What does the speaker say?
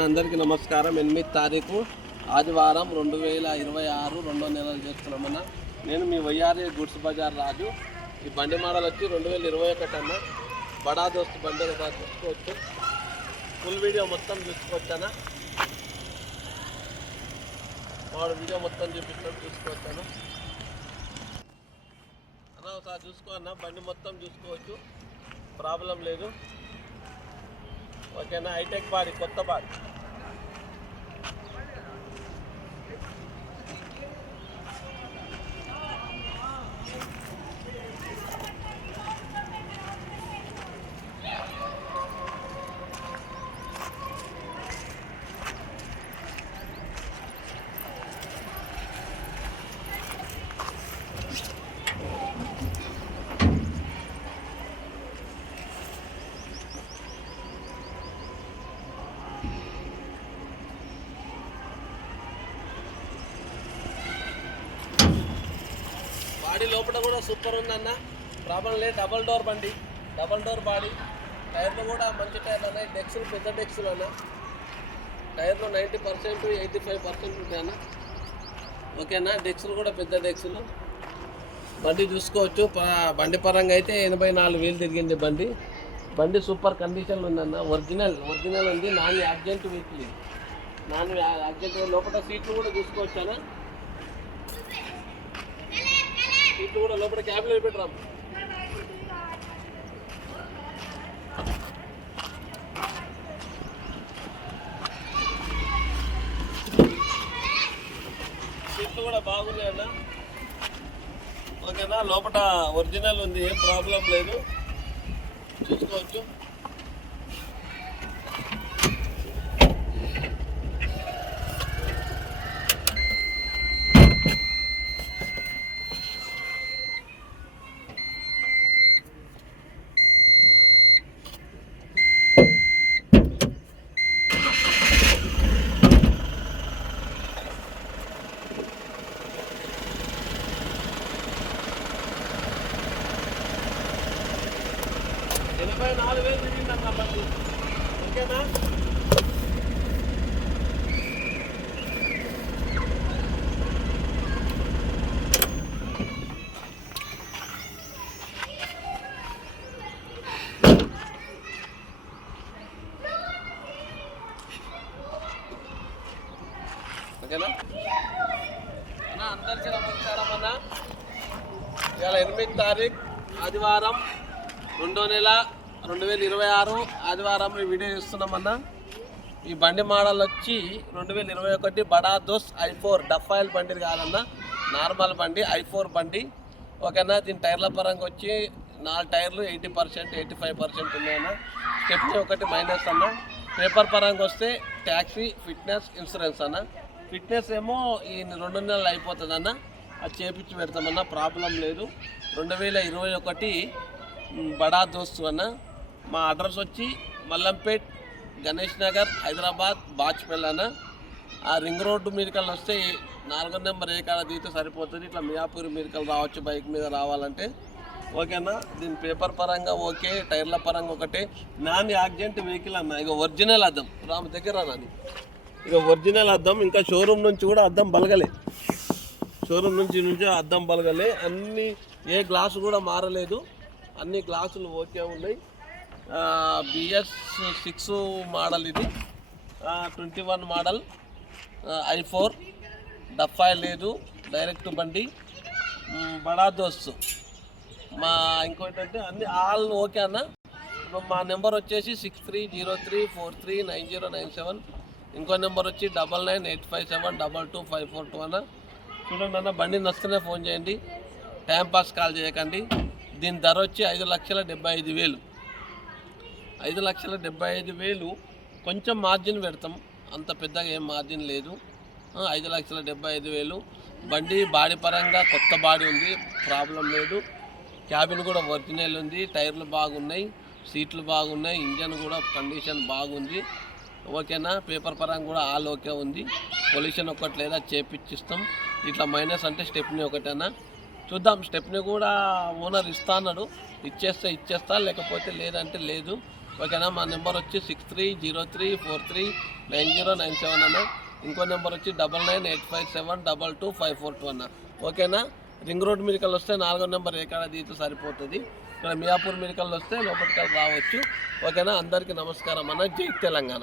అందరికీ నమస్కారం. 8 తారీఖు ఆదివారం 2026 రెండో నెలలు చేస్తున్నామన్న. నేను మీ వైఆర్ఏ గుడ్స్ బజార్ రాజు. ఈ బండి మోడల్ వచ్చి 2021 అన్న. బడా దోస్త్ బండి చూసుకోవచ్చు. ఫుల్ వీడియో మొత్తం చూసుకోవచ్చానా? వాడు వీడియో మొత్తం చూసుకోవచ్చాను అన్న. ఒకసారి చూసుకో అన్న, బండి మొత్తం చూసుకోవచ్చు, ప్రాబ్లం లేదు. ఓకేనా? హైటెక్ బాడీ, కొత్త బాడీ. బాడీ లోపల కూడా సూపర్ ఉందన్న, ప్రాబ్లం లేదు. డబల్ డోర్ బండి, డబల్ డోర్ బాడీ. టైర్లు కూడా మంచి టైర్లు అన్న. డెక్స్లు పెద్ద డెక్స్లు అన్న. టైర్లు 90% 85% ఉంటాయన్న. ఓకేనా? డెక్స్లు కూడా పెద్ద డెక్స్లు. బండి చూసుకోవచ్చు. బండి పరంగా అయితే 84,000 తిరిగింది బండి. బండి సూపర్ కండిషన్లో ఉందన్న. ఒరిజినల్ ఉంది. Non accident vehicle. Non accident. లోపల సీట్లు కూడా చూసుకోవచ్చు అన్న. సీట్లు కూడా లోపల క్యాబ్లో పెట్టరాము. సీట్లు కూడా బాగున్నాయి అన్న. ఓకేనా? లోపల ఒరిజినల్ ఉంది, ఏం ప్రాబ్లం లేదు, చూసుకోవచ్చు. $84,000 తిరిగిందన్న బండి. ఓకేనా? ఓకేనా అన్న? అందరికీ నమస్కారం అన్న. ఇవాళ 8 తారీఖు ఆదివారం, 2వ నెల 2026 ఆదివారం ఈ వీడియో చేస్తున్నామన్నా. ఈ బండి మోడల్ వచ్చి 2021 బడా దోస్ i4 డఫాయిల్ బండి కాదన్న, నార్మల్ బండి, i4 బండి. ఓకేనా? దీని టైర్ల పరంగా వచ్చి 4 టైర్లు 80% 85% ఉన్నాయన్న. స్టెప్నీ ఒకటి మైనస్ అన్న. పేపర్ పరంగా వస్తే ట్యాక్సీ, ఫిట్నెస్, ఇన్సూరెన్స్ అన్న. ఫిట్నెస్ ఏమో ఈ 2 నెలలు అయిపోతుంది అన్న, అది చేపించి పెడతామన్నా, ప్రాబ్లం లేదు. 2021 బడా దోస్తు అన్న. మా అడ్రస్ వచ్చి మల్లంపేట్, గణేష్ నగర్, హైదరాబాద్, బాచ్పల్లి అన్న. ఆ రింగ్ రోడ్డు మీదకల్ వస్తే 4వ నెంబర్ ఏ కాడ దిగితే సరిపోతుంది. ఇట్లా మియాపూర్ మీదకల్ రావచ్చు బైక్ మీద రావాలంటే. ఓకేనా? దీని పేపర్ పరంగా ఓకే, టైర్ల పరంగా ఒకటే. నాన్ యాక్సిడెంట్ వెహికల్ అన్న. ఇక ఒరిజినల్ అద్దం రామ దగ్గర నాని, ఇక ఒరిజినల్ అద్దం. ఇంకా షోరూమ్ నుంచి కూడా అద్దం బలగలే, షోరూమ్ నుంచి అద్దం బలగలే. అన్ని ఏ గ్లాసు కూడా మారలేదు, అన్ని గ్లాసులు ఓకే ఉన్నాయి. BS6 మోడల్ ఇది, 21 మోడల్, i4 డఫాయి లేదు, డైరెక్ట్ బండి, బడా దోస్తు. ఇంకోటి అంటే అన్ని ఆల్ ఓకే అన్న. మా నెంబర్ వచ్చేసి 6303439097. ఇంకో నెంబర్ వచ్చి 9985722542 అన్న. చూడండి అన్న, బండి నచ్చితేనే ఫోన్ చేయండి, టైం పాస్ కాల్ చేయకండి. దీని ధర వచ్చి 5,75,000. 5,75,000. కొంచెం మార్జిన్ పెడతాం, అంత పెద్దగా ఏం మార్జిన్ లేదు. 5,75,000. బండి బాడీ పరంగా కొత్త బాడీ ఉంది, ప్రాబ్లం లేదు. క్యాబిన్ కూడా ఒరిజినల్ ఉంది, టైర్లు బాగున్నాయి, సీట్లు బాగున్నాయి, ఇంజన్ కూడా కండిషన్ బాగుంది. ఓకేనా? పేపర్ పరంగా కూడా ఆల్ ఓకే ఉంది. పొల్యూషన్ ఒకటి లేదా చేపిచ్చిస్తాం. ఇట్లా మైనస్ అంటే స్టెప్నీ ఒకటేనా. చూద్దాం, స్టెప్ని కూడా ఓనర్ ఇస్తా అన్నాడు, ఇచ్చేస్తా లేకపోతే లేదంటే లేదు. ఓకేనా. మా నెంబర్ వచ్చి 6303439097 అన్న. ఇంకో నెంబర్ వచ్చి 9985722542 అన్న. ఓకేనా. రింగ్ రోడ్ మెడికల్ వస్తే 4వ నెంబర్ ఎక్కడ దిగితే సరిపోతుంది. ఇక్కడ మియాపూర్ మెడికల్ వస్తే లోపలికి రావచ్చు. ఓకేనా. అందరికీ నమస్కారం అన్న. జై తెలంగాణ.